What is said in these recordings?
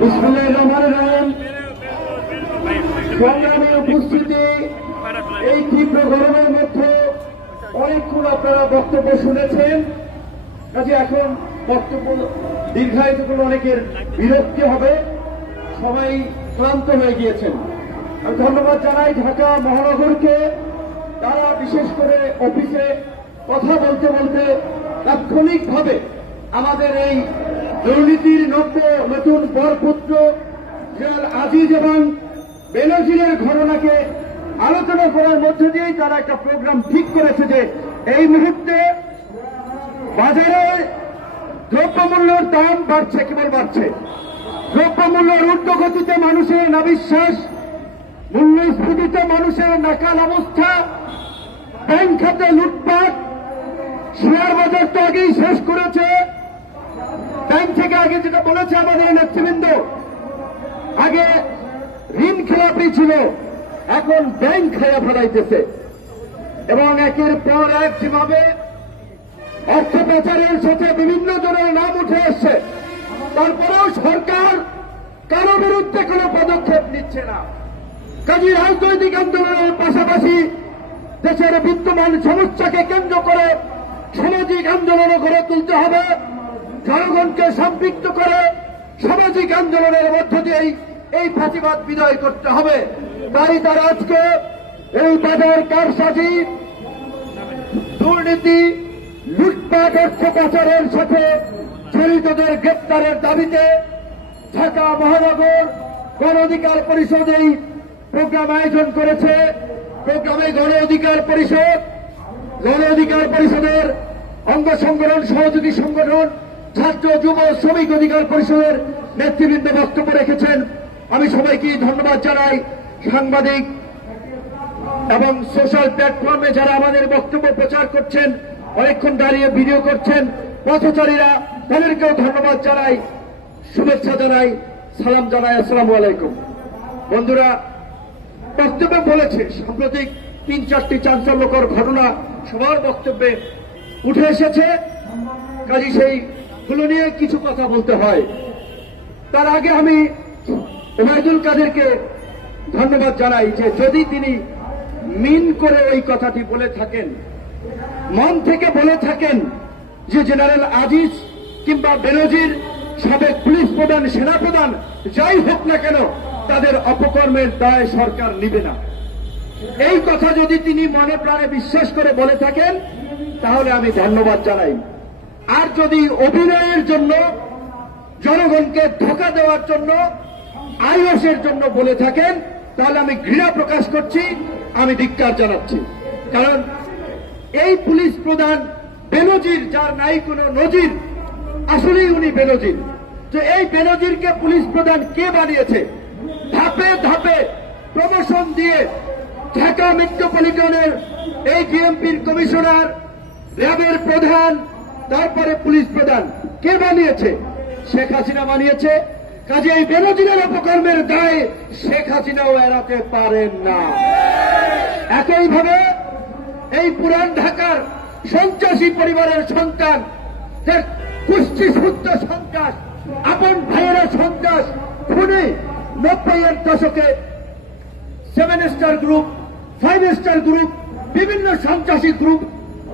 বিসমিল্লাহির রহমানির রহিম। সংগ্রামী উপস্থিতি, এই তীব্র গরমের মধ্যে অনেকক্ষণ আপনারা বক্তব্য শুনেছেন, কাজে এখন বক্তব্য দীর্ঘায়িত করলে অনেকের বিরক্তি হবে, সবাই ক্লান্ত হয়ে গিয়েছেন। আমি ধন্যবাদ জানাই ঢাকা মহানগরকে, তারা বিশেষ করে অফিসে কথা বলতে বলতে তাৎক্ষণিকভাবে আমাদের এই দুর্নীতির নতুন বরপুত্র জেনারেল আজিজ এবং বেনজিরের ঘটনাকে আলোচনা করার মধ্য দিয়েই তারা একটা প্রোগ্রাম ঠিক করেছে যে এই মুহূর্তে বাজারে দ্রব্যমূল্যের দাম বাড়ছে, কেবল বাড়ছে। দ্রব্যমূল্যের ঊর্ধ্বগতিতে মানুষের নাবিশ্বাস, মূল্যস্ফীতিতে মানুষের নাকাল অবস্থা, ব্যাংক খাতে লুটপাট, শেয়ার বাজার তো আগেই শেষ করেছে। ব্যাংক থেকে আগে যেটা বলেছে আমাদের নেতৃবৃন্দ, আগে ঋণ খেলাপি ছিল, এখন ব্যাংক খায়া ফেলাইতেছে এবং একের পর এক যেভাবে অর্থ পাচারের সাথে বিভিন্ন জনের নাম উঠে আসছে, তারপরেও সরকার কারো বিরুদ্ধে কোনো পদক্ষেপ নিচ্ছে না। কাজী রাজনৈতিক আন্দোলনের পাশাপাশি দেশের বিদ্যমান সমস্যাকে কেন্দ্র করে সামাজিক আন্দোলনও গড়ে তুলতে হবে, জনগণকে সম্পৃক্ত করে সামাজিক আন্দোলনের মধ্য দিয়েই এই ফাঁসিবাদ বিদায় করতে হবে। তাই তারা আজকে এই বাজার কারসাজি, দুর্নীতি, লুটপাট, অর্থ পাচারের সাথে জড়িতদের গ্রেপ্তারের দাবিতে ঢাকা মহানগর গণ অধিকার পরিষদ এই প্রোগ্রাম আয়োজন করেছে। প্রোগ্রামে গণ অধিকার পরিষদের অঙ্গ সংগঠন, সহযোগী সংগঠন, ছাত্র যুব শ্রমিক অধিকার পরিষদের নেতৃবৃন্দ বক্তব্য রেখেছেন। আমি সবাইকে ধন্যবাদ জানাই। সাংবাদিক এবং সোশ্যাল প্ল্যাটফর্মে যারা আমাদের বক্তব্য প্রচার করছেন, অনেকক্ষণ দাঁড়িয়ে ভিডিও করছেন, পথচারীরা, তাদেরকেও ধন্যবাদ জানাই, শুভেচ্ছা জানাই, সালাম জানাই। আসসালামু আলাইকুম। বন্ধুরা, বক্তব্যে বলেছে সাম্প্রতিক 3-4টি চাঞ্চল্যকর ঘটনা সবার বক্তব্যে উঠে এসেছে, কাজে সেইগুলো নিয়ে কিছু কথা বলতে হয়। তার আগে আমি ওবায়দুল কাদেরকে ধন্যবাদ জানাই যে যদি তিনি মিন করে ওই কথাটি বলে থাকেন, মন থেকে বলে থাকেন যে জেনারেল আজিজ কিংবা বেনজির, সাবেক পুলিশ প্রধান, সেনাপ্রধান, যাই হোক না কেন, তাদের অপকর্মের দায় সরকার নিবে না, এই কথা যদি তিনি মনে প্রাণে বিশ্বাস করে বলে থাকেন, তাহলে আমি ধন্যবাদ জানাই। আর যদি অভিনয়ের জন্য, জনগণকে ধোঁকা দেওয়ার জন্য, আইওসের জন্য বলে থাকেন, তাহলে আমি ঘৃণা প্রকাশ করছি, আমি ধিক্কার জানাচ্ছি। কারণ এই পুলিশ প্রধান বেনজির, যার নাই কোনো নজির, আসলেই উনি বেনজির। তো এই বেনজিরকে পুলিশ প্রধান কে বানিয়েছে? ধাপে ধাপে প্রমোশন দিয়ে ঢাকা মেট্রোপলিটনের এই ডিএমপির কমিশনার, র্যাবের প্রধান, তারপরে পুলিশ প্রধান কে বানিয়েছে? শেখ হাসিনা বানিয়েছে। কাজে এই বেনজিরের অপকর্মের দায় শেখ হাসিনাও এড়াতে পারেন না। একইভাবে এই পুরান ঢাকার সন্ত্রাসী পরিবারের সন্তান, যার কুষ্টি শুদ্ধ সন্ত্রাস, আপন ভাইয়েরা সন্ত্রাস, খুনি, 90-এর দশকে 7 স্টার গ্রুপ, 5 স্টার গ্রুপ, বিভিন্ন সন্ত্রাসী গ্রুপ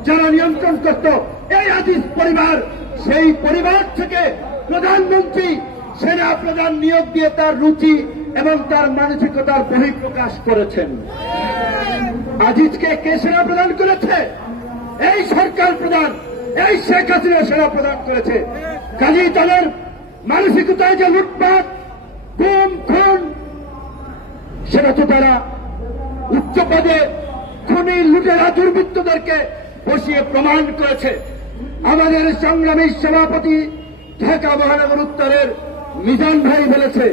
যারা নিয়ন্ত্রণ করত এই আজিজ পরিবার, সেই পরিবার থেকে প্রধানমন্ত্রী, সেনা প্রধান নিয়োগ দিয়ে তার রুচি এবং তার মানসিকতার বহিঃপ্রকাশ করেছেন। আজিজকে কে সেনা প্রদান করেছে? এই সরকার প্রধান, এই শেখ হাসিনা সেনা প্রদান করেছে। কাজেই তাদের মানসিকতায় যে লুটপাট, গুম, খুন, সেটা তো তারা উচ্চ পদে খুনি, লুটেরা, দুর্বৃত্তদেরকে বসিয়ে প্রমাণ করেছে। আমাদের সংগ্রামী সভাপতি ঢাকা মহানগর উত্তরের মিজান ভাই বলেছে,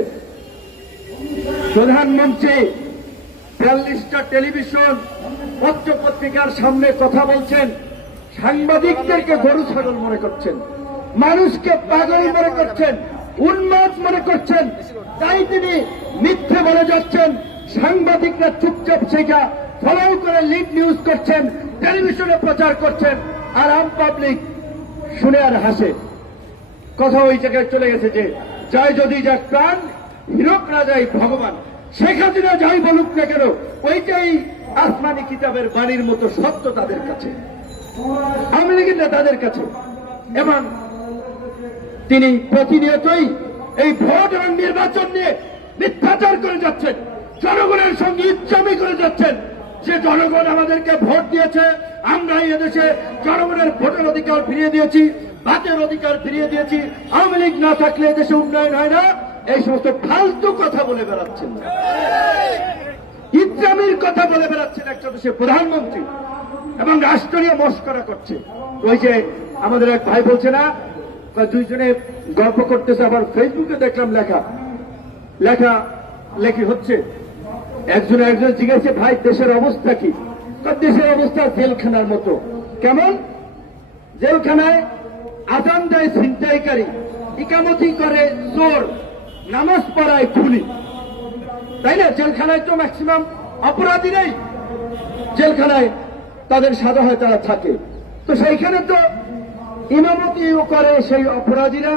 প্রধানমন্ত্রী 42টা টেলিভিশন, পত্র পত্রিকার সামনে কথা বলছেন, সাংবাদিকদেরকে গরু ছাগল মনে করছেন, মানুষকে পাগল মনে করছেন, উন্মাদ মনে করছেন, তাই তিনি মিথ্যে বলে যাচ্ছেন। সাংবাদিকরা চুপচাপ সেটা ফলো করে লিড নিউজ করছেন, টেলিভিশনে প্রচার করছেন, আর আম পাবলিক শুনে আর হাসে। কথা ওই জায়গায় চলে গেছে যে চাই যদি যাক প্রাণ, হীরক রাজাই ভগবান। শেখ হাসিনা যাই বলুক না কেন, ওইটাই আসমানি কিতাবের বাণীর মতো সত্য তাদের কাছে, আওয়ামী লীগের নেতাদের কাছে। এবং তিনি প্রতিনিয়তই এই ভোট এবং নির্বাচন নিয়ে মিথ্যাচার করে যাচ্ছেন, জনগণের সঙ্গে ইচ্ছামি করে যাচ্ছেন। যে জনগণ আমাদেরকে ভোট দিয়েছে, আমরা এই দেশে জনগণের ভোটের অধিকার ফিরিয়ে দিয়েছি, ভাতের অধিকার ফিরিয়ে দিয়েছি। আওয়ামী লীগ না থাকলে দেশে উন্নয়ন হয় না। এই সমস্ত ফালতু কথা বলে বেড়াচ্ছেন, ইচ্ছামির কথা বলে বেড়াচ্ছেন একটা দেশের প্রধানমন্ত্রী, এবং রাষ্ট্র নিয়ে মস্করা করছে। ওই যে আমাদের এক ভাই বলছে না, দুইজনে গল্প করতেছে, আবার ফেসবুকে দেখলাম লেখি হচ্ছে। একজন জিজ্ঞাসা, ভাই দেশের অবস্থা কি? দেশের অবস্থা জেলখানার মতো। কেমন? জেলখানায় আজান দেয় ছিনতাইকারী, ইকামতি করে চোর, নামাজ পড়ায় খুনি, তাই না? জেলখানায় তো ম্যাক্সিমাম অপরাধীরাই জেলখানায় তাদের সাজা হয়, তারা থাকে। তো সেইখানে তো ইমামতিও করে সেই অপরাধীরা,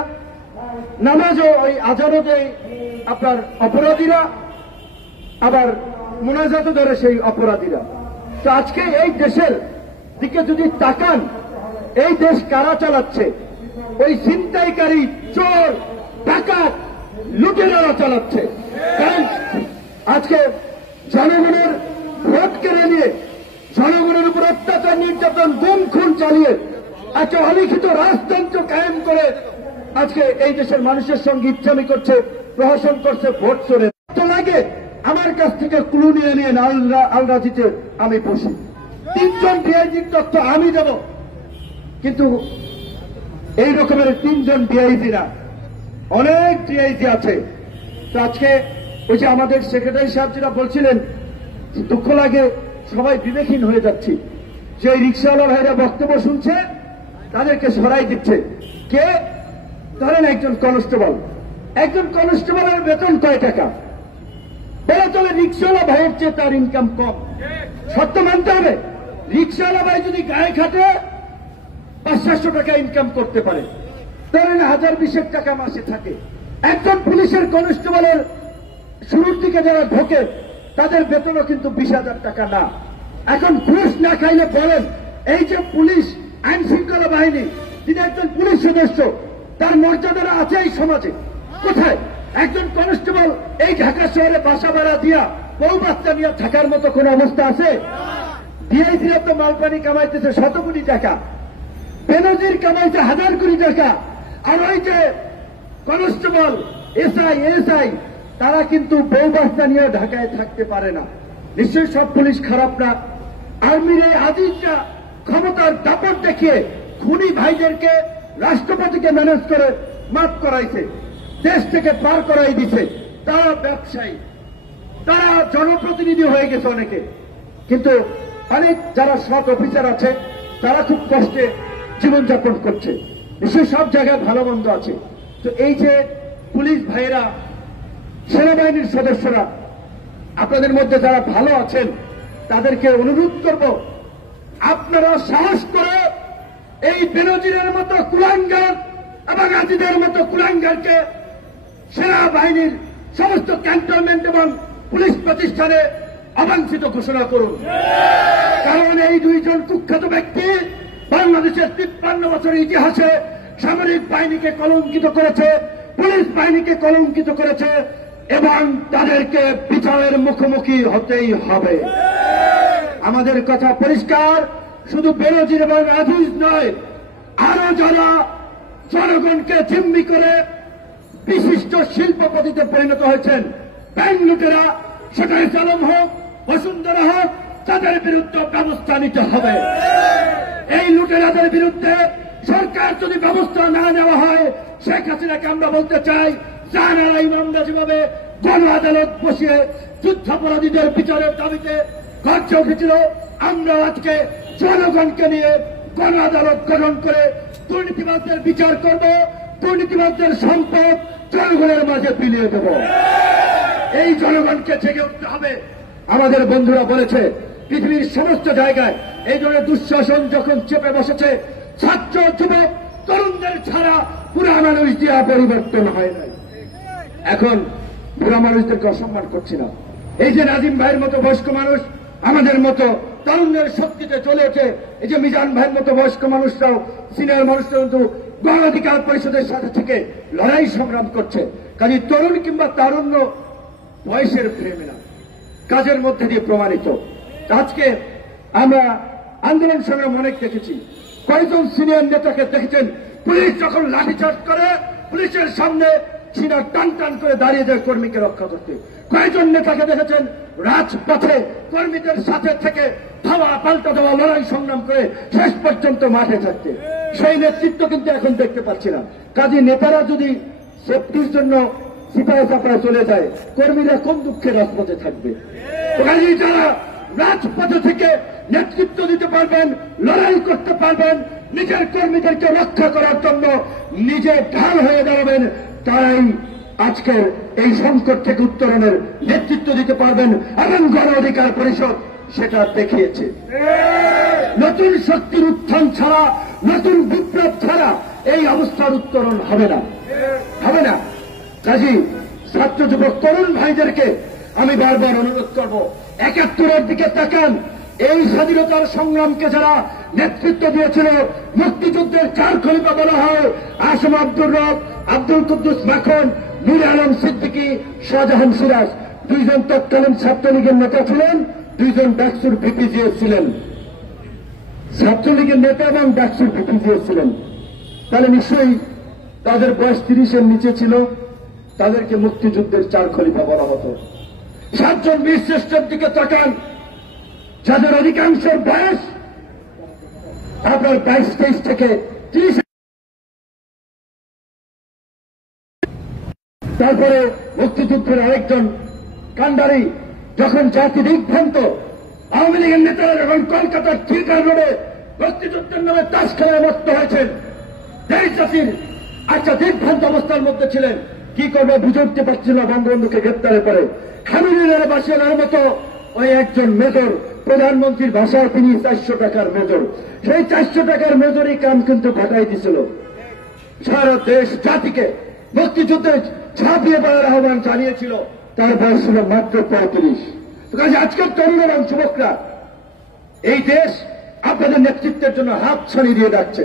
নামাজও ওই আজানও দেয় আপনার অপরাধীরা, আবার মুনাজাতও ধরে সেই অপরাধীরা। তো আজকে এই দেশের দিকে যদি তাকান, এই দেশ কারা চালাচ্ছে? ওই ছিনতাইকারী, চোর, ডাকাত, লুটেরারা চালাচ্ছে। কারণ আজকে জনগণের ভোট কেড়ে নিয়ে, জনগণের উপর অত্যাচার, নির্যাতন, গুম খুন চালিয়ে একটা অলিখিত রাজতন্ত্র কায়েম করে আজকে এই দেশের মানুষের সঙ্গে ইচ্ছামি করছে, প্রহসন করছে, ভোট চোরে। তো লাগে আমার কাছ থেকে ক্লু নিয়ে নিয়ে আলরাজিতে আমি বসি, 3 জন ডিআইজির তথ্য আমি দেব, কিন্তু এই রকমের 3 জন ডিআইজি না, অনেক ডিআইজি আছে। তো আজকে ওই যে আমাদের সেক্রেটারি সাহেব যেটা বলছিলেন, দুঃখ লাগে, সবাই বিবেকহীন হয়ে যাচ্ছি। যে রিক্সাওয়ালা ভাইরা বক্তব্য শুনছে, তাদেরকে সরাই দিচ্ছে কে? ধরেন একজন কনস্টেবলের বেতন কয় টাকা? বলে চলে রিক্সাওয়ালা ভাইয়ের চেয়ে তার ইনকাম কম। সত্য মানতে হবে। রিক্সাওয়ালা ভাই যদি গায়ে খাটে 500-700 টাকা ইনকাম করতে পারে, ধরেন 1020 টাকা মাসে থাকে। একজন পুলিশের কনস্টেবলের শুরুর দিকে যারা ঢোকে, তাদের বেতনও কিন্তু 20,000 টাকা না। এখন ঘুষ না খাইলে বলেন, এই যে পুলিশ আইন শৃঙ্খলা বাহিনী, তিনি একজন পুলিশ সদস্য, তার মর্যাদা আছে এই সমাজে কোথায়? একজন কনস্টেবল এই ঢাকা শহরে বাসা ভাড়া দিয়া, বউ বাচ্চা নিয়ে থাকার মতো কোন অবস্থা আছে? ডিআইজিরা তো মালপানি কামাইতেছে 100 কোটি টাকা, বেনজির কামাইছে 1000 কোটি টাকা, আর ওই যে কনস্টেবল, এসআই, তারা কিন্তু বউ বাচ্চা নিয়ে ঢাকায় থাকতে পারে না। নিশ্চয়ই সব পুলিশ খারাপ না। আর্মির এই আজিজরা ক্ষমতার দাপট দেখিয়ে খুনি ভাইদেরকে, রাষ্ট্রপতিকে ম্যানেজ করে মাফ করাইছে, দেশ থেকে পার করাই দিছে। তারা ব্যবসায়ী, তারা জনপ্রতিনিধি হয়ে গেছে অনেকে, কিন্তু অনেক যারা সৎ অফিসার আছে, তারা খুব কষ্টে জীবনযাপন করছে। নিশ্চয়ই সব জায়গায় ভালো মন্দ আছে। তো এই যে পুলিশ ভাইয়েরা, সেনাবাহিনীর সদস্যরা, আপনাদের মধ্যে যারা ভালো আছেন, তাদেরকে অনুরোধ করব, আপনারা সাহস করে এই বেনজিরের মতো কুলাঙ্গার এবং আজিদের মতো কুলাঙ্গারকে সেনাবাহিনীর সমস্ত ক্যান্টনমেন্ট এবং পুলিশ প্রতিষ্ঠানে অবাঞ্ছিত ঘোষণা করুন। কারণ এই 2 জন কুখ্যাত ব্যক্তি বাংলাদেশের 53 বছরের ইতিহাসে সামরিক বাহিনীকে কলঙ্কিত করেছে, পুলিশ বাহিনীকে কলঙ্কিত করেছে, এবং তাদেরকে বিচারের মুখোমুখি হতেই হবে। আমাদের কথা পরিষ্কার, শুধু বেনজির এবং আজিজ নয়, আরো যারা জনগণকে জিম্মি করে বিশিষ্ট শিল্পপতিতে পরিণত হয়েছেন, ব্যাংক লুটেরা, সেটা আলম হোক, বসুন্ধরা হোক, তাদের বিরুদ্ধে ব্যবস্থা নিতে হবে। এই লুটেরাদের বিরুদ্ধে সরকার যদি ব্যবস্থা না নেওয়া হয়, শেখ হাসিনাকে আমরা বলতে চাই, জাহানারা ইমামরা যেভাবে গণ আদালত বসিয়ে যুদ্ধাপরাধীদের বিচারের দাবিতে গর্জে উঠেছিল, আমরা আজকে জনগণকে নিয়ে গণ আদালত গঠন করে দুর্নীতিবাদদের বিচার করব, দুর্নীতিবাদদের সম্পদ জনগণের মাঝে বিলিয়ে দেব। এই জনগণকে জেগে উঠতে হবে। আমাদের বন্ধুরা বলেছে, পৃথিবীর সমস্ত জায়গায় এই ধরনের দুঃশাসন যখন চেপে বসেছে, ছাত্র যুবক তরুণদের ছাড়া পুরা মানুষ দিয়া পরিবর্তন হয় নাই। এখন বুড়া মানুষদেরকে অসম্মান করছি না। এই যে নাজিম ভাইয়ের মতো বয়স্ক মানুষ আমাদের মতো তরুণের শক্তিতে চলেছে, এই যে মিজান ভাইয়ের মতো বয়স্ক মানুষরাও, সিনিয়র মানুষরাও কিন্তু গণ অধিকার পরিষদের সাথে থেকে লড়াই সংগ্রাম করছে। কাজে তরুণ কিংবা তারুণ্য বয়সের ফ্রেমে না, কাজের মধ্যে দিয়ে প্রমাণিত। আজকে আমরা আন্দোলন সংগ্রাম অনেক দেখেছি। কয়েকজন সিনিয়র নেতাকে দেখেছেন পুলিশ যখন লাঠিচার্জ করে পুলিশের সামনে সিনা টান টান করে দাঁড়িয়ে যায় কর্মীকে রক্ষা করতে। কয়েকজন নেতাকে দেখেছেন রাজপথে কর্মীদের সাথে থেকে ধাওয়া পাল্টা দেওয়া লড়াই সংগ্রাম করে শেষ পর্যন্ত মাঠে থাকতে। সেই নেতৃত্ব কিন্তু এখন দেখতে পাচ্ছি না। কাজী নেতারা যদি সেফটির জন্য সিপাহী চাপড়া চলে যায়, কর্মীরা কোন দুঃখে রাজপথে থাকবে? কাজী যারা রাজপথে থেকে নেতৃত্ব দিতে পারবেন, লড়াই করতে পারবেন, নিজের কর্মীদেরকে রক্ষা করার জন্য নিজে ঢাল হয়ে দাঁড়াবেন, তারাই আজকের এই সংকট থেকে উত্তরণের নেতৃত্ব দিতে পারবেন এবং গণ অধিকার পরিষদ সেটা দেখিয়েছে। নতুন শক্তির উত্থান ছাড়া, নতুন বিপ্লব ছাড়া এই অবস্থার উত্তরণ হবে না, হবে না। কাজী ছাত্র যুবক তরুণ ভাইদেরকে আমি বারবার অনুরোধ করব, ৭১-এর দিকে তাকান। এই স্বাধীনতার সংগ্রামকে যারা নেতৃত্ব দিয়েছিল, মুক্তিযুদ্ধের ৪ খলিফা বলা হয়, আসম আব্দুর রব, আব্দুল কুদ্দুস মাখন, নূর আলম সিদ্দিকী, শাহজাহান সিরাজ, 2 জন তৎকালীন ছাত্রলীগের নেতা ছিলেন, 2 জন ডাকসুর ভিপিজিএস ছিলেন। ছাত্রলীগের নেতা এবং ডাকসুর ভিপিজিএস ছিলেন। তাহলে নিশ্চয়ই তাদের বয়স 30-এর নিচে ছিল, তাদেরকে মুক্তিযুদ্ধের ৪ খলিফা বলা হতো। 7 জন বীর শ্রেষ্ঠের দিকে তাকান, যাদের অধিকাংশের বয়স আপনার 22-23 থেকে 30। তারপরে মুক্তিযুদ্ধের আরেকজন কান্ডারি যখন জাতি দিগ্ভ্রান্ত, আওয়ামী লীগের নেতারা যখন কলকাতার থিয়েটার রোডে মুক্তিযুদ্ধের নামে তাস খেলায় মত্ত হয়েছেন, দেশ জাতির একটা দিগ্ভ্রান্ত অবস্থার মধ্যে ছিলেন, কি করবে বুঝে উঠতে পারছিল না। বঙ্গবন্ধুকে গ্রেপ্তারের পরে খামিনের বাসিয়ার মতো ওই একজন মেজর, প্রধানমন্ত্রীর ভাষায় তিনি 400 টাকার মেজর, সেই 400 টাকার মেজরই কাম কিন্তু ঘটাই দিছিল। সারা দেশ জাতিকে মুক্তিযুদ্ধে ঝাঁপিয়ে পড়ার আহ্বান জানিয়েছিল, তার বয়স ছিল মাত্র 35। আজকের তরুণ এবং যুবকরা এই দেশ আপনাদের নেতৃত্বের জন্য হাত ছাড়িয়ে দিয়ে যাচ্ছে।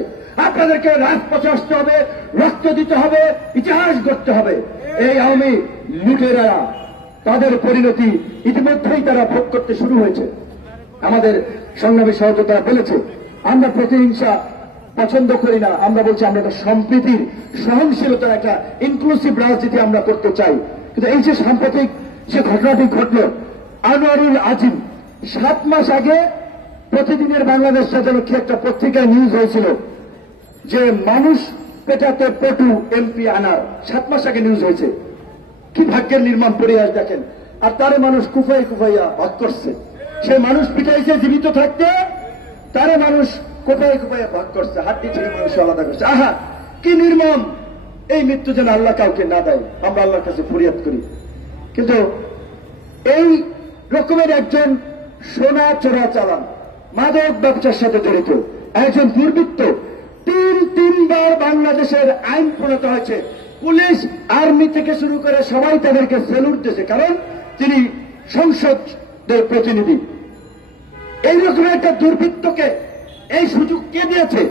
আপনাদেরকে রাজপথে আসতে হবে, রক্ত দিতে হবে, ইতিহাস গড়তে হবে। এই আওয়ামী লুটেরারা তাদের পরিণতি ইতিমধ্যেই তারা ভোগ করতে শুরু হয়েছে। আমাদের সংগ্রামী সহযোগিতা বলেছে, আমরা প্রতিহিংসা পছন্দ করি না, আমরা বলছি আমরা একটা সম্প্রীতির, সহনশীলতার একটা ইনক্লুসিভ রাজনীতি আমরা করতে চাই। কিন্তু এই যে সাম্প্রতিক যে ঘটনাটি ঘটল, আনোয়ারুল আজিম 7 মাস আগে প্রতিদিনের বাংলাদেশ সাজালক্ষী একটা পত্রিকায় নিউজ হয়েছিল যে মানুষ পেটাতে পটু এমপি আনার, 7 মাস আগে নিউজ হয়েছে। কি ভাগ্যের নির্মাণ পরিহাস দেখেন। আর তারে মানুষ কুফাই কুফাইয়া ভাগ করছে। সে মানুষ পিটাইছে জীবিত থাকতে, তারে মানুষ কোপায় কোপায় ভাগ করছে, হাড্ডি থেকে মানুষ আলাদা করছে। আহা কি নির্মম! এই মৃত্যু যেন আল্লাহ কাউকে না দেয়, আমরা আল্লাহর কাছে ফরিয়াদ করি। কিন্তু এই রকমের একজন সোনা চোরা চালান, মাদক ব্যবসার সাথে জড়িত একজন দুর্বৃত্ত 3বার বাংলাদেশের আইন প্রণীত হয়েছে। পুলিশ, আর্মি থেকে শুরু করে সবাই তাদেরকে সেলুট দিয়েছে, কারণ তিনি সংসদের প্রতিনিধি। এইরকম একটা দুর্বৃত্তকে এই সুযোগ কে দিয়েছে?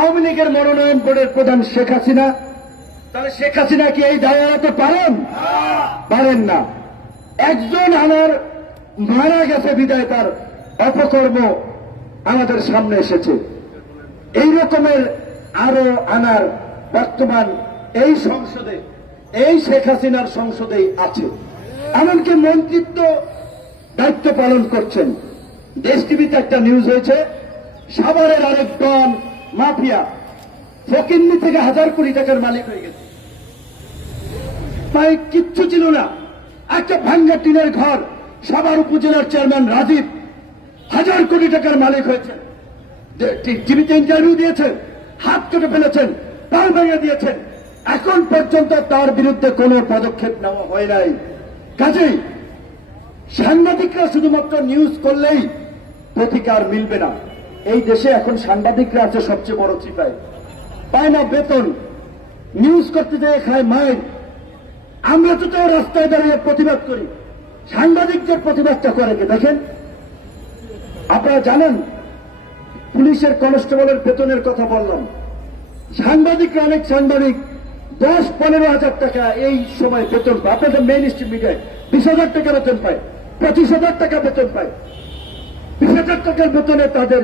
আওয়ামী লীগের মনোনয়ন বোর্ডের প্রধান শেখ হাসিনা। তাহলে শেখ হাসিনা কি এই দায় এড়াতে পারেন? পারেন না। একজন আমার মারা গেছে বিদায় তার অপকর্ম আমাদের সামনে এসেছে। এই রকমের আরো আনার বর্তমান এই সংসদে, এই শেখ হাসিনার সংসদেই আছে। এমনকি মন্ত্রিত্ব দায়িত্ব পালন করছেন। দেশ টিভিতে একটা নিউজ হয়েছে, সাভারের আরেক ডন মাফিয়া ফকিন্নি থেকে 1000 কোটি টাকার মালিক হয়ে গেছে। তাই কিচ্ছু ছিল না, একটা ভাঙ্গা টিনের ঘর। সাভার উপজেলার চেয়ারম্যান রাজীব 1000 কোটি টাকার মালিক হয়েছেন। টিভিতে ইন্টারভিউ দিয়েছেন, হাত কেটে ফেলেছেন, তার ভেঙে দিয়েছেন। এখন পর্যন্ত তার বিরুদ্ধে কোনো পদক্ষেপ নেওয়া হয় নাই। কাজেই সাংবাদিকরা শুধুমাত্র নিউজ করলেই প্রতিকার মিলবে না। এই দেশে এখন সাংবাদিকরা আছে সবচেয়ে বড় চিপায়, পায় না বেতন, নিউজ করতে যেয়ে খায় মাইর। আমরা তো তাও রাস্তায় দাঁড়িয়ে প্রতিবাদ করি, সাংবাদিকদের প্রতিবাদটা করে কি দেখেন? আপনারা জানেন পুলিশের কনস্টেবলের বেতনের কথা বললাম, সাংবাদিকরা অনেক সাংবাদিক 10-15 হাজার টাকা এই সময় বেতন পায়। আপনাদের মেইন স্ট্রিম মিডিয়ায় 20,000 টাকা বেতন পায়, 25,000 টাকা বেতন পায়। 20,000 টাকার বেতনে তাদের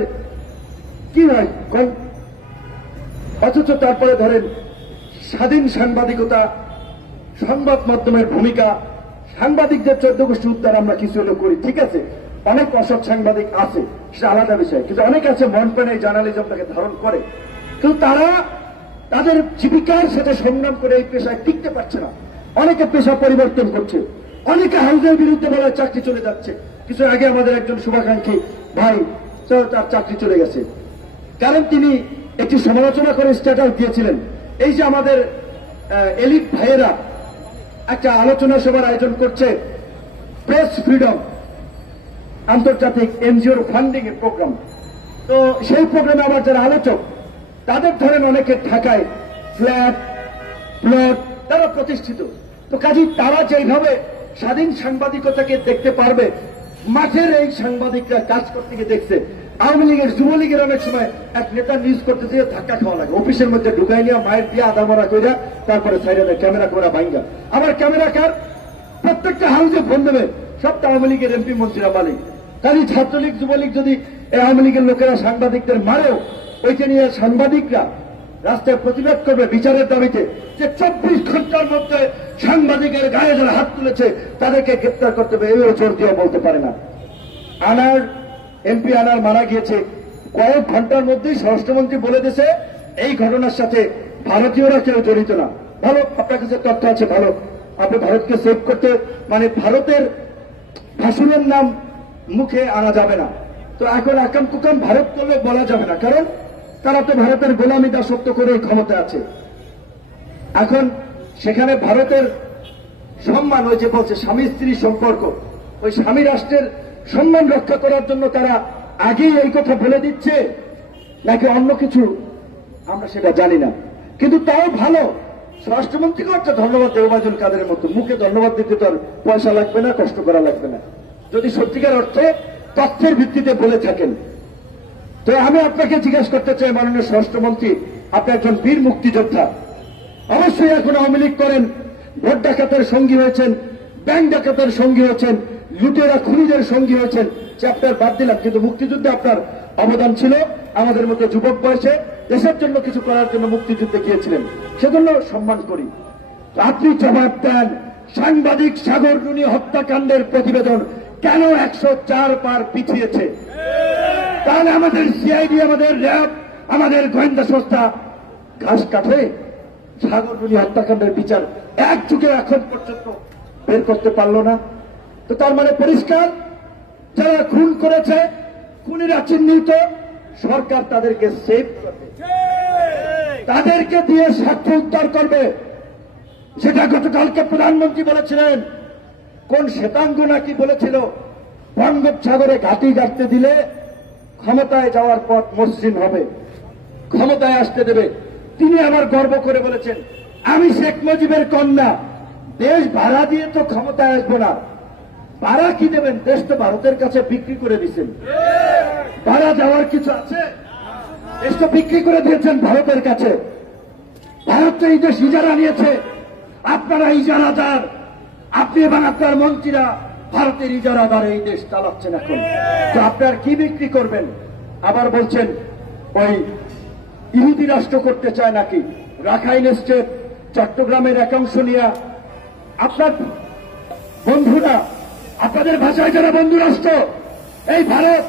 কি হয় কম? অথচ তারপরে ধরেন স্বাধীন সাংবাদিকতা, সংবাদ মাধ্যমের ভূমিকা, সাংবাদিকদের 14 গোষ্ঠী উদ্ধার আমরা কিছু হলেও করি, ঠিক আছে। অনেক অসৎ সাংবাদিক আছে, সেটা আলাদা বিষয়, কিন্তু অনেক আছে মন প্রাণে জার্নালিজমটাকে ধারণ করে, কিন্তু তারা তাদের জীবিকার সাথে সংগ্রাম করে এই পেশায় টিকতে পারছে না। অনেকে পেশা পরিবর্তন করছে, অনেকে হাউজের বিরুদ্ধে বলে চাকরি চলে যাচ্ছে। কিছু আগে আমাদের একজন শুভাকাঙ্ক্ষী ভাই তার চাকরি চলে গেছে, কারণ তিনি একটি সমালোচনা করে স্ট্যাটাস দিয়েছিলেন, এই যে আমাদের এলিট ভাইয়েরা একটা আলোচনা সভার আয়োজন করছে প্রেস ফ্রিডম আন্তর্জাতিক এনজিওর ফান্ডিং এর প্রোগ্রাম, তো সেই প্রোগ্রামে আমার যারা আলোচক তাদের ধরেন অনেকে ঢাকায় ফ্ল্যাট প্লট তারা প্রতিষ্ঠিত, তো কাজী তারা যেভাবে স্বাধীন সাংবাদিকতাকে দেখতে পারবে, মাঠের এই সাংবাদিকরা কাজ করতে গিয়ে দেখছে আওয়ামী লীগের যুবলীগের অনেক সময় এক নেতা নিউজ করতে যেয়ে ধাক্কা খাওয়া লাগে, অফিসের মধ্যে ঢুকাই নিয়ে মায়ের দিয়ে আধা মরা কইরা তারপরে সাইডে ক্যামেরা করা ভাঙ্গা, আবার ক্যামেরা কার প্রত্যেকটা হাউসে ফোন দেবে, সবটা আওয়ামী লীগের এমপি মন্ত্রীরা মালিক। কাজী ছাত্রলীগ যুবলীগ যদি আওয়ামী লীগের লোকেরা সাংবাদিকদের মারেও, ওইটা নিয়ে সাংবাদিকরা রাস্তায় প্রতিবাদ করবে বিচারের দাবিতে, যে 24 ঘন্টার মধ্যে সাংবাদিকের গায়ে যারা হাত তুলেছে তাদেরকে গ্রেপ্তার করতে হবে, এও জোর দিয়ে বলতে পারে না। এমপি আনার মারা গিয়েছে, কয়েক ঘন্টার মধ্যেই স্বরাষ্ট্রমন্ত্রী বলে দিয়েছে এই ঘটনার সাথে ভারতীয়রা কেউ জড়িত না। ভালো, আপনার কাছে তথ্য আছে, ভালো, আপনি ভারতকে সেভ করতে মানে ভারতের ভাষণের নাম মুখে আনা যাবে না, তো এখন আকাম কুকাম ভারত করলে বলা যাবে না, কারণ তারা তো ভারতের গোলামি দাসত্ব করে ক্ষমতা আছে। এখন সেখানে ভারতের সম্মান, ওই যে বলছে স্বামী স্ত্রী সম্পর্ক, ওই স্বামী রাষ্ট্রের সম্মান রক্ষা করার জন্য তারা আগেই এই কথা বলে দিচ্ছে নাকি অন্য কিছু আমরা সেটা জানি না, কিন্তু তাও ভালো। স্বরাষ্ট্রমন্ত্রীকেও একটা ধন্যবাদ দেব, ওবায়দুল কাদেরের মতো মুখে ধন্যবাদ দিতে তো আর পয়সা লাগবে না, কষ্ট করা লাগবে না, যদি সত্যিকার অর্থে তথ্যের ভিত্তিতে বলে থাকেন। তো আমি আপনাকে জিজ্ঞাসা করতে চাই মাননীয় স্বরাষ্ট্রমন্ত্রী, আপনি একজন বীর মুক্তিযোদ্ধা, অবশ্যই এখন আওয়ামী লীগ করেন, ভোট ডাকাতের সঙ্গী হয়েছেন, ব্যাংক ডাকাতের সঙ্গী হয়েছেন, লুটেরা খুনিদের সঙ্গী হয়েছেন, চ্যাপ্টার বাদ দিলাম, কিন্তু মুক্তিযুদ্ধে আপনার অবদান ছিল। আমাদের মতো যুবক বয়সে দেশের জন্য কিছু করার জন্য মুক্তিযুদ্ধে গিয়েছিলেন, সেজন্য সম্মান করি। আপনি জবাব দেন, সাংবাদিক সাগর রুনি হত্যাকাণ্ডের প্রতিবেদন কেন 104 বার পিছিয়েছে? তাহলে আমাদের সিআইডি, আমাদের র্যাব, আমাদের গোয়েন্দা সংস্থা ঘাস কাটে সাগর রুনি হত্যাকাণ্ডের বিচার এক যুগে এখন পর্যন্ত বের করতে পারল না। তো তার মানে পরিষ্কার, যারা খুন করেছে, খুনিরা চিহ্নিত, সরকার তাদেরকে সেভ করবে, তাদেরকে দিয়ে সাক্ষ্য উদ্ধার করবে। সেটা গতকালকে প্রধানমন্ত্রী বলেছিলেন, কোন শ্বেতাঙ্গ নাকি বলেছিল বঙ্গোপসাগরে ঘাঁটি গাড়তে দিলে ক্ষমতায় যাওয়ার পথ মসৃণ হবে, ক্ষমতায় আসতে দেবে। তিনি আবার গর্ব করে বলেছেন, আমি শেখ মুজিবের কন্যা, দেশ ভাড়া দিয়ে তো ক্ষমতায় আসবো না। ভাড়া কি দেবেন? দেশ তো ভারতের কাছে বিক্রি করে দিচ্ছেন, ভাড়া যাওয়ার কিছু আছে? দেশ তো বিক্রি করে দিয়েছেন ভারতের কাছে। ভারত তো এই দেশ ইজারা নিয়েছে, আপনারা ইজারাদার, আপনি এবং আপনার মন্ত্রীরা ভারতের ইজারাদার এই দেশ চালাচ্ছেন এখন। তো আপনার কি বিক্রি করবেন? আবার বলছেন ওই ইহুদি রাষ্ট্র করতে চায় নাকি, রাখাইন স্টেট, চট্টগ্রামের একাংশ নিয়ে। আপনার বন্ধুরা, আপনাদের ভাষায় যারা বন্ধু রাষ্ট্র, এই ভারত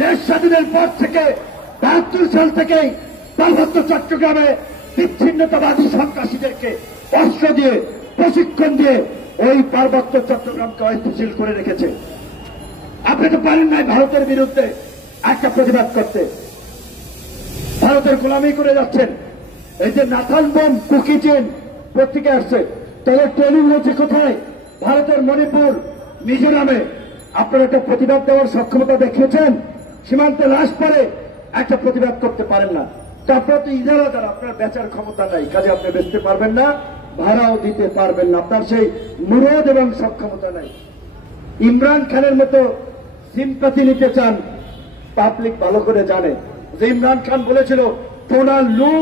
দেশ স্বাধীনের পর থেকে 72 সাল থেকেই পার্বত্য চট্টগ্রামে বিচ্ছিন্নতাবাদী সন্ত্রাসীদেরকে অস্ত্র দিয়ে প্রশিক্ষণ দিয়ে ওই পার্বত্য চট্টগ্রামকে অস্থিতিশীল করে রেখেছে। আপনি তো পারেন নাই ভারতের বিরুদ্ধে একটা প্রতিবাদ করতে, ভারতের গোলামি করে যাচ্ছেন। এই যে নাথান বোম কুকি চেন পত্রিকা আসছে, তাদের ট্রেনিং হয়েছে কোথায়? ভারতের মণিপুর, মিজোরামে। আপনারা একটা প্রতিবাদ দেওয়ার সক্ষমতা দেখিয়েছেন, সীমান্তে লাশ পরে একটা প্রতিবাদ করতে পারেন না। তারপরে তো ইজারাদার, আপনার বেচার ক্ষমতা নাই, কাজে আপনি বেচতে পারবেন না, ভাড়াও দিতে পারবেন না। আপনার সেই মুরদ এবং সক্ষমতা নাই। ইমরান খানের মতো সিম্পাথি নিতে চান, পাবলিক ভালো করে জানে যে ইমরান খান বলেছিল ডোনাল্ড লু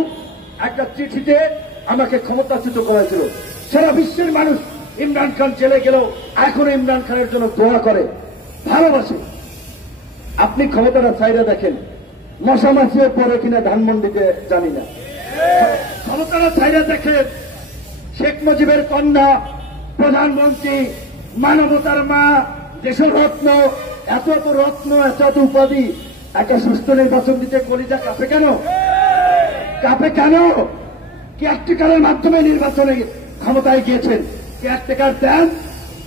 একটা চিঠিতে আমাকে ক্ষমতাচ্যুত করেছিল। সারা বিশ্বের মানুষ ইমরান খান জেলে গেলেও এখনো ইমরান খানের জন্য দোয়া করে, ভালোবাসে। আপনি ক্ষমতাটা চাইরা দেখেন, মশামাছিও পরে কিনা ধানমন্ডিতে জানি না। ক্ষমতাটা চাইরা দেখেন, শেখ মুজিবের কন্যা, প্রধানমন্ত্রী, মানবতার মা, দেশের রত্ন, এত এত রত্ন, এত এত উপাধি, একটা সুস্থ নির্বাচন দিতে কলিজা কাঁপে কেন? কাঁপে কেন? কেয়ারটেকারের মাধ্যমে নির্বাচনে ক্ষমতায় গিয়েছেন। কেয়ারটেকার দেন,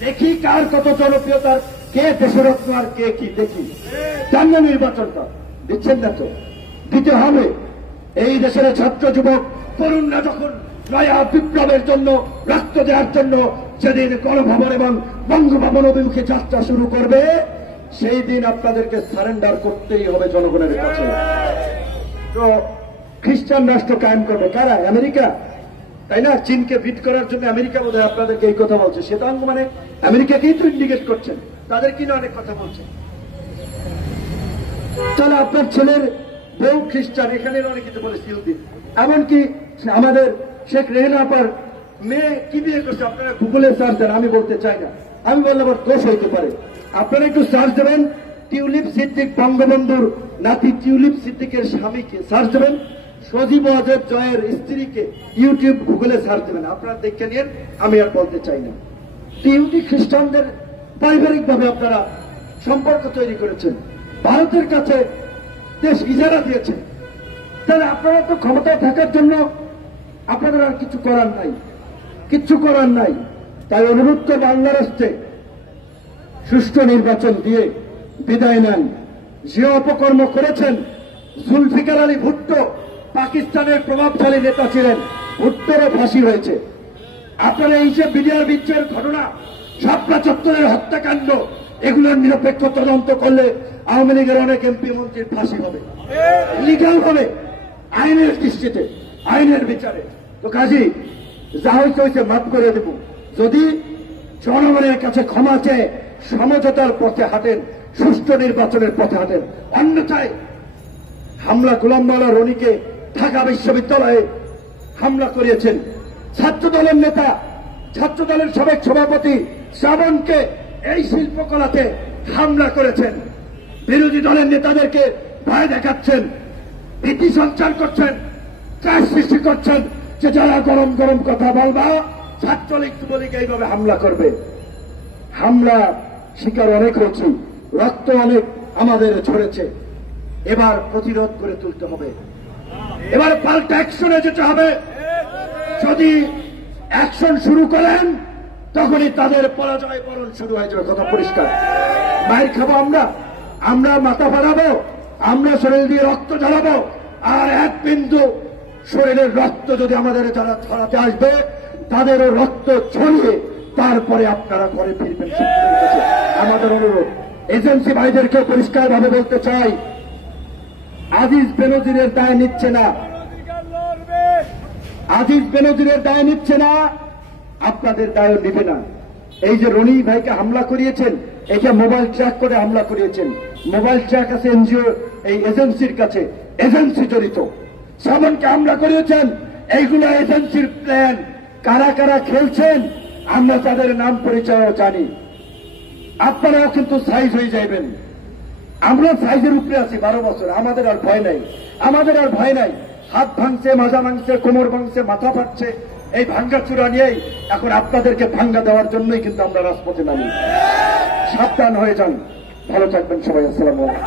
দেখি কার কত জনপ্রিয়তার, কে দেশরত্ন আর কে কি দেখি। জান্য নির্বাচনটা দিচ্ছেন না তো, দিতে হবে। এই দেশের ছাত্র যুবক তরুণরা যখন নয়া বিপ্লবের জন্য রক্ত দেওয়ার জন্য যেদিন গণভবন এবং বঙ্গভবন অভিমুখে যাত্রা শুরু করবে, সেই দিন আপনাদেরকে সারেন্ডার করতেই হবে জনগণের কাছে। তো খ্রিস্টান রাষ্ট্র কায়েম করবে কারা? আমেরিকা, তাই না? চীনকে বিট করার জন্য আমেরিকা বোধহয় আপনাদেরকে এই কথা বলছে। শ্বেতাঙ্গ মানে আমেরিকাকেই তো ইন্ডিকেট করছেন, তাদের কিনা অনেক কথা বলছেন। তাহলে আপনার ছেলের বউ খ্রিস্টান, এখানে অনেক কিছু বলেছে ইহুদি। এমনকি আমাদের শেখ রেহেনা আপার মেয়ে কি বিয়ে করছে, আপনারা গুগলে সার্চ দেন, আমি বলতে চাই না, আমি বললে আবার দোষ হইতে পারে। আপনারা একটু সার্চ দেবেন, টিউলিপ সিদ্দিক, বঙ্গবন্ধুর নাতি টিউলিপ সিদ্দিকের স্বামীকে সার্চ দেবেন, সজীব ওয়াজেদ জয়ের স্ত্রীকে ইউটিউব গুগলে সার্চ দেবেন, আপনারা দেখে নিন, আমি আর বলতে চাই না। ইহুদি খ্রিস্টানদের পারিবারিকভাবে আপনারা সম্পর্ক তৈরি করেছেন, ভারতের কাছে দেশ ইজারা দিয়েছেন। তাহলে আপনারা তো ক্ষমতায় থাকার জন্য আপনাদের আর কিছু করার নাই, কিচ্ছু করার নাই। তাই অনুরোধ করে বাংলা রাষ্ট্রে সুষ্ঠু নির্বাচন দিয়ে বিদায় নেন। যে অপকর্ম করেছেন, জুলফিকার আলী ভুট্টো পাকিস্তানের প্রভাবশালী নেতা ছিলেন, ভুট্টোরও ফাঁসি হয়েছে। আপনারা এই যে বিডিআর বিচ্ছের ঘটনা, শাপলা চত্বরের হত্যাকাণ্ড, এগুলোর নিরপেক্ষ তদন্ত করলে আওয়ামী লীগের অনেক এমপি মন্ত্রীর ফাঁসি হবে, লিগাল হবে, আইনের দৃষ্টিতে, আইনের বিচারে। তো কাজী যা হয়েছে হয়েছে, মাফ করে দেব। যদি জনগণের কাছে ক্ষমা চেয়ে সমঝোতার পথে হাঁটেন, সুষ্ঠু নির্বাচনের পথে হাঁটেন। অন্যথায় হামলা, গোলাম মাওলা রনিকে ঢাকা বিশ্ববিদ্যালয়ে হামলা করিয়েছেন, ছাত্র দলের নেতা, ছাত্র দলের সাবেক সভাপতি শ্রাবণকে এই শিল্পকলাতে হামলা করেছেন, বিরোধী দলের নেতাদেরকে ভয় দেখাচ্ছেন, ভীতি সঞ্চার করছেন, ত্রাস সৃষ্টি করছেন যে যারা গরম গরম কথা বলবা ছাত্রলীগ যুবলীগ এইভাবে হামলা করবে। হামলা শিকার অনেক হয়েছি, রক্ত অনেক আমাদের ঝরেছে। এবার প্রতিরোধ করে তুলতে হবে, এবার পাল্টা অ্যাকশনে যেতে হবে। যদি অ্যাকশন শুরু করেন তখনই তাদের পরাজয় বরণ শুরু হয়ে যাবে, কথা পরিষ্কার। মায়ের খাবো আমরা মাথা বাড়াবো, আমরা শরীর দিয়ে রক্ত ঝরাবো, আর এক বিন্দু শরীরের রক্ত যদি আমাদের যারা ছড়াতে আসবে তাদেরও রক্ত ছড়িয়ে তারপরে আপনারা ঘরে ফিরবেন। আমাদের অনুরোধ, এজেন্সি ভাইদেরকে পরিষ্কারভাবে বলতে চাই, আজিজ বেনজিরের দায় নিচ্ছে না, আজিজ বেনজিরের দায় নিচ্ছে না, আপনাদের দায়ও নিবে না। এই যে রনি ভাইকে হামলা করিয়েছেন, এটা মোবাইল ট্র্যাক করে হামলা করিয়েছেন, মোবাইল ট্র্যাক আছে এনজিও, এই এজেন্সির কাছে, এজেন্সি জড়িত। শ্রাবণকে হামলা করিয়েছেন, এইগুলো এজেন্সির প্ল্যান। কারা কারা খেলছেন আমরা তাদের নাম পরিচয়ও জানি। আপনারাও কিন্তু সাইজ হয়ে যাইবেন। আমরা সাইজের উপরে আছি 12 বছর, আমাদের আর ভয় নাই, আমাদের আর ভয় নাই। হাত ভাঙছে, মাজা ভাঙছে, কোমর ভাঙছে, মাথা ফাটছে, এই ভাঙ্গা চূড়া নিয়েই এখন আপনাদেরকে ভাঙ্গা দেওয়ার জন্যই কিন্তু আমরা রাজপথে নামি। সাবধান হয়ে যান, ভালো থাকবেন সবাই। আসসালামু আলাইকুম।